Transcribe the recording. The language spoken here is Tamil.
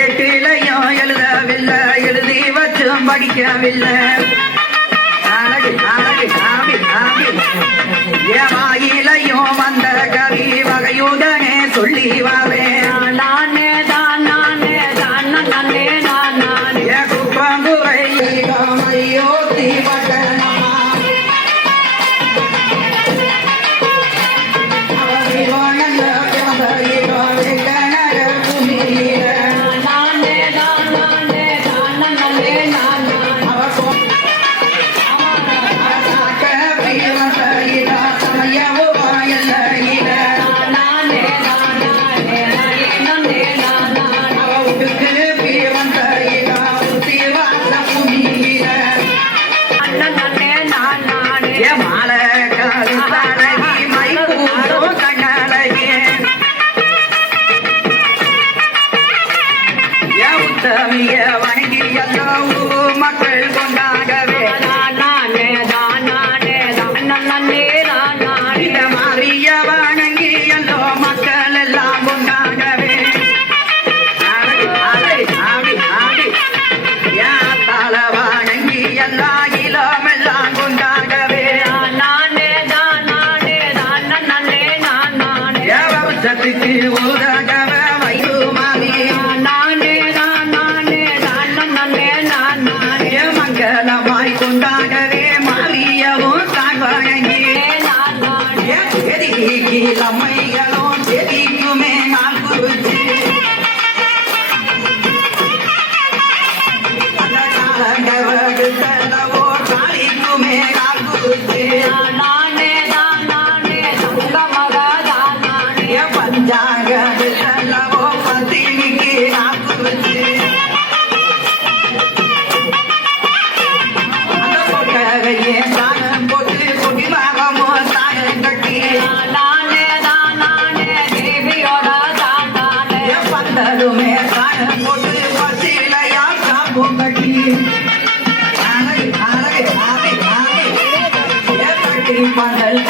ஏட்டிலையும் எழுதவில்லை எழுதி வச்சும் படிக்கவில்லை வாயிலையும் வந்த கவி வகையுடனே சொல்லி வாவேன் நானே தான் நானே தான் நானே நான் நானே குப்பங்குறை ஐயோ தீபட்டணமா வணங்கி எல்லோ மக்கள் கொண்டாடவே இந்த மாறிய வணங்கி எல்லோ மக்கள் எல்லாம் கொண்டாடவே தல வணங்கி எல்லா இளம் எல்லாம் கொண்டாடவே வம்சத்துக்கு உதகவ வைகுமாரி மங்களமாய் கொண்டாடவே மாறியவும் தான் வழங்கி அம்மைகளும் செடிக்குமே நான் குறிச்சு செல்லவோ தாலிக்குமே நான் குறிச்சு பஞ்சாங்க செல்லவோ பத்தினிக்கு நான் குறிச்சு தானம் போட்டு குடிவாகமோ தானம் கட்டி பந்தலுமே தானம் போட்டு பசிலையா காப்பும் கட்டி பந்தல்